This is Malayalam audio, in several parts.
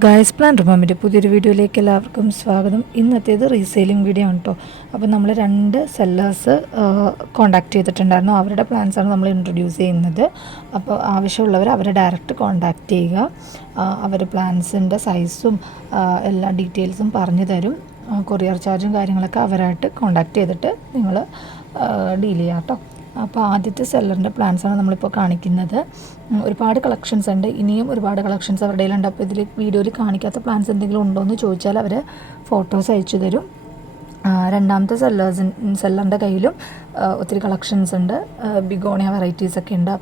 ഗൈസ്, പ്ലാൻ റിമോമിൻ്റെ പുതിയൊരു വീഡിയോയിലേക്ക് എല്ലാവർക്കും സ്വാഗതം. ഇന്നത്തേത് റീസെയിലിംഗ് വീഡിയോ ആണ് കേട്ടോ. അപ്പോൾ നമ്മൾ 2 സെല്ലേഴ്സ് കോൺടാക്റ്റ് ചെയ്തിട്ടുണ്ടായിരുന്നു. അവരുടെ പ്ലാൻസാണ് നമ്മൾ ഇൻട്രൊഡ്യൂസ് ചെയ്യുന്നത്. അപ്പോൾ ആവശ്യമുള്ളവർ അവരെ ഡയറക്റ്റ് കോൺടാക്റ്റ് ചെയ്യുക. അവർ പ്ലാൻസിൻ്റെ സൈസും എല്ലാ ഡീറ്റെയിൽസും പറഞ്ഞു തരും. കൊറിയർ ചാർജും കാര്യങ്ങളൊക്കെ അവരായിട്ട് കോൺടാക്റ്റ് ചെയ്തിട്ട് നിങ്ങൾ ഡീൽ ചെയ്യാം കേട്ടോ. അപ്പോൾ ആദ്യത്തെ സെല്ലറിൻ്റെ പ്ലാൻസാണ് നമ്മളിപ്പോൾ കാണിക്കുന്നത്. ഒരുപാട് കളക്ഷൻസ് ഉണ്ട്, ഇനിയും ഒരുപാട് കളക്ഷൻസ് അവരുടെ കയ്യിലുണ്ട്. അപ്പോൾ ഇതിൽ വീഡിയോയിൽ കാണിക്കാത്ത പ്ലാൻസ് എന്തെങ്കിലും ഉണ്ടോ എന്ന് ചോദിച്ചാൽ അവർ ഫോട്ടോസ് അയച്ചു തരും. രണ്ടാമത്തെ സെല്ലറിൻ്റെ കയ്യിലും ഒത്തിരി കളക്ഷൻസ് ഉണ്ട്, ബിഗോണിയ വെറൈറ്റീസൊക്കെ ഉണ്ട്.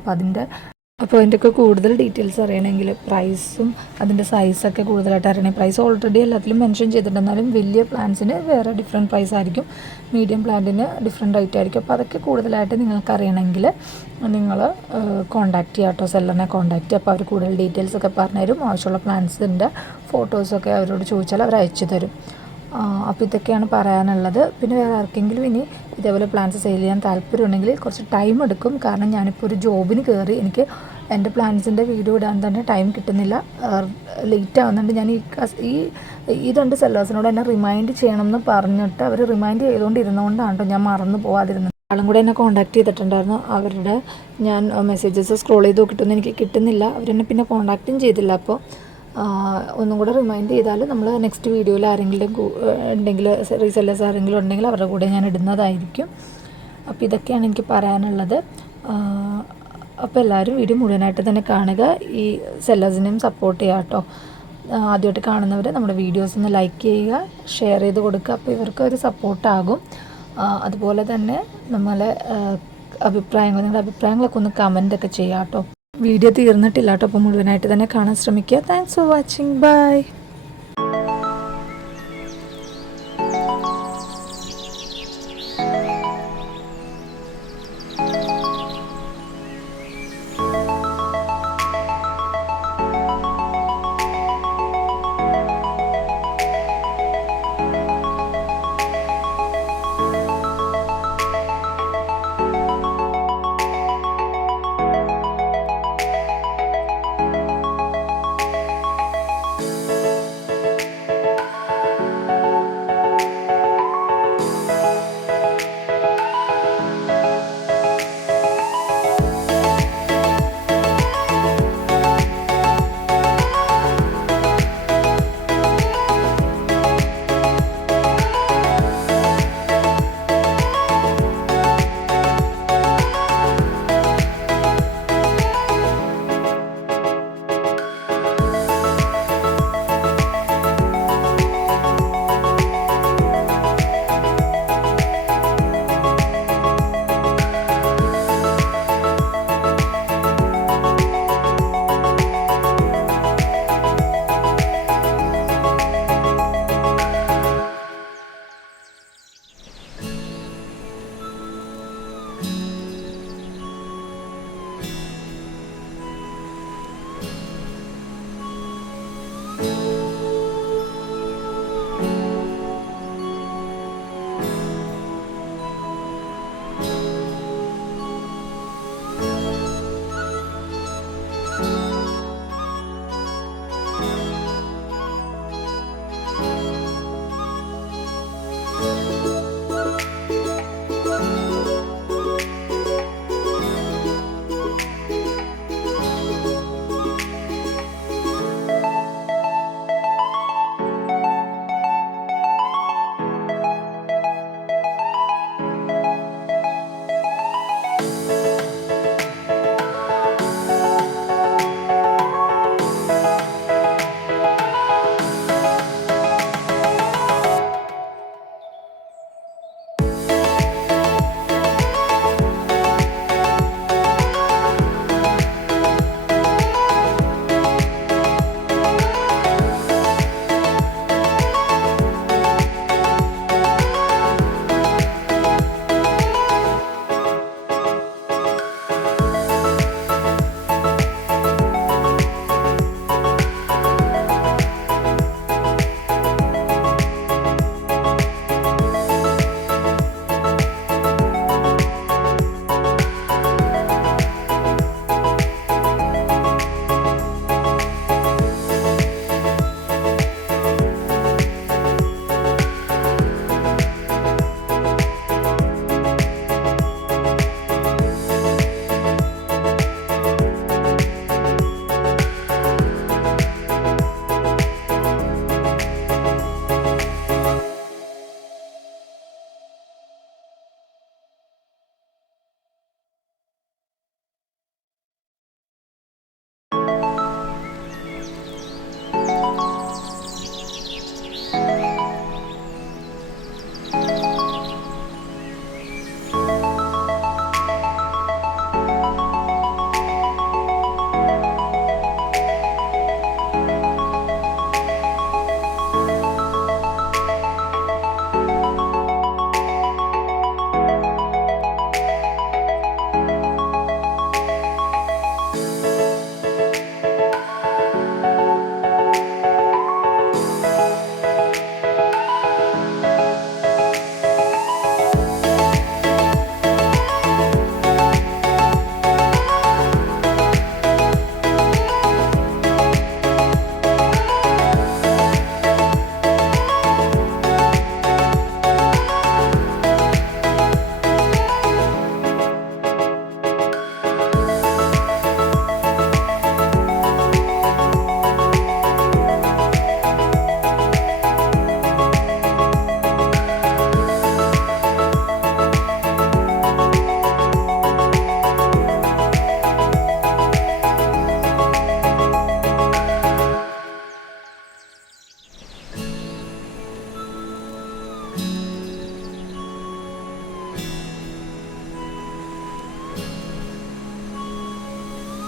അപ്പോൾ അതിൻ്റെയൊക്കെ കൂടുതൽ ഡീറ്റെയിൽസ് അറിയണമെങ്കിൽ പ്രൈസും അതിൻ്റെ സൈസൊക്കെ കൂടുതലായിട്ട് അറിയണമെങ്കിൽ പ്രൈസ് ഓൾറെഡി എല്ലാത്തിലും മെൻഷൻ ചെയ്തിട്ടുണ്ട്. എന്നാലും വലിയ പ്ലാൻസിന് വേറെ ഡിഫറെൻറ്റ് പ്രൈസ് ആയിരിക്കും, മീഡിയം പ്ലാന്റിന് ഡിഫറെൻറ്റ് റേറ്റ് ആയിരിക്കും. അപ്പോൾ അതൊക്കെ കൂടുതലായിട്ട് നിങ്ങൾക്ക് അറിയണമെങ്കിൽ നിങ്ങൾ കോൺടാക്റ്റ് ചെയ്യുക കേട്ടോ, സെല്ലറിനെ കോൺടാക്റ്റ് ചെയ്യുക. അപ്പോൾ അവർ കൂടുതൽ ഡീറ്റെയിൽസ് ഒക്കെ പറഞ്ഞുതരും. ആവശ്യമുള്ള പ്ലാൻസിൻ്റെ ഫോട്ടോസൊക്കെ അവരോട് ചോദിച്ചാൽ അവർ അയച്ചു തരും. അപ്പോൾ ഇതൊക്കെയാണ് പറയാനുള്ളത്. പിന്നെ വേറെ ആർക്കെങ്കിലും ഇനി ഇതേപോലെ പ്ലാൻസ് സെയിൽ ചെയ്യാൻ താല്പര്യമുണ്ടെങ്കിൽ കുറച്ച് ടൈം എടുക്കും. കാരണം ഞാനിപ്പോൾ ഒരു ജോബിന് കയറി, എനിക്ക് എൻ്റെ പ്ലാൻസിൻ്റെ വീഡിയോ ഇടാൻ തന്നെ ടൈം കിട്ടുന്നില്ല, ലേറ്റ് ആവുന്നുണ്ട്. ഞാൻ ഈ 2 സെല്ലേഴ്സിനോട് എന്നെ റിമൈൻഡ് ചെയ്യണം എന്ന് പറഞ്ഞിട്ട് അവർ റിമൈൻഡ് ചെയ്തുകൊണ്ടിരുന്നതുകൊണ്ടാണ് കേട്ടോ ഞാൻ മറന്നു പോകാതിരുന്നത്. ആളും കൂടെ എന്നെ കോൺടാക്ട് ചെയ്തിട്ടുണ്ടായിരുന്നു. അവരുടെ ഞാൻ മെസ്സേജസ് സ്ക്രോൾ ചെയ്ത് നോക്കിയിട്ടൊന്നും എനിക്ക് കിട്ടുന്നില്ല. അവരെന്നെ പിന്നെ കോൺടാക്റ്റും ചെയ്തില്ല. അപ്പോൾ ഒന്നും കൂടെ റിമൈൻഡ് ചെയ്താൽ നമ്മൾ നെക്സ്റ്റ് വീഡിയോയിൽ ആരെങ്കിലും ഉണ്ടെങ്കിൽ, റീസെല്ലേഴ്സ് ആരെങ്കിലും ഉണ്ടെങ്കിൽ അവരുടെ കൂടെ ഞാൻ ഇടുന്നതായിരിക്കും. അപ്പോൾ ഇതൊക്കെയാണ് എനിക്ക് പറയാനുള്ളത്. അപ്പോൾ എല്ലാവരും വീഡിയോ മുഴുവനായിട്ട് തന്നെ കാണുക. ഈ സെല്ലേഴ്സിനെയും സപ്പോർട്ട് ചെയ്യുക കേട്ടോ. ആദ്യമായിട്ട് കാണുന്നവർ നമ്മുടെ വീഡിയോസ് ഒന്ന് ലൈക്ക് ചെയ്യുക, ഷെയർ ചെയ്ത് കൊടുക്കുക. അപ്പോൾ ഇവർക്ക് ഒരു സപ്പോർട്ടാകും. അതുപോലെ തന്നെ നിങ്ങളുടെ അഭിപ്രായങ്ങളൊക്കെ ഒന്ന് കമൻ്റൊക്കെ ചെയ്യാം കേട്ടോ. വീഡിയോ തീർന്നിട്ടില്ല കേട്ടോ, അപ്പോൾ മുഴുവനായിട്ട് തന്നെ കാണാൻ ശ്രമിക്കുക. Thanks for watching. ബൈ.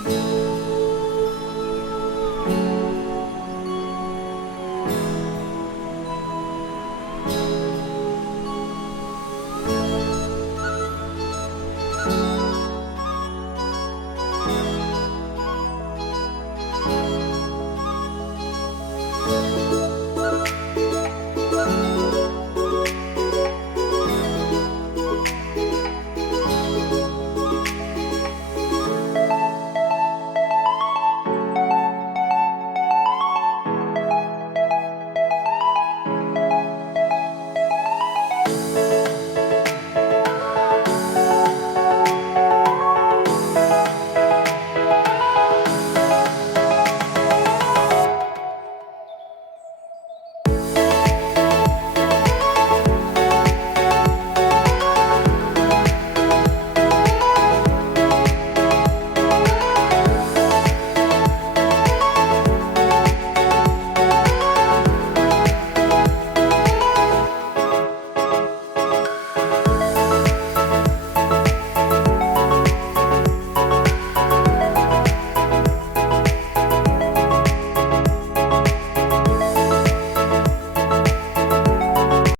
ചെയ്യുക.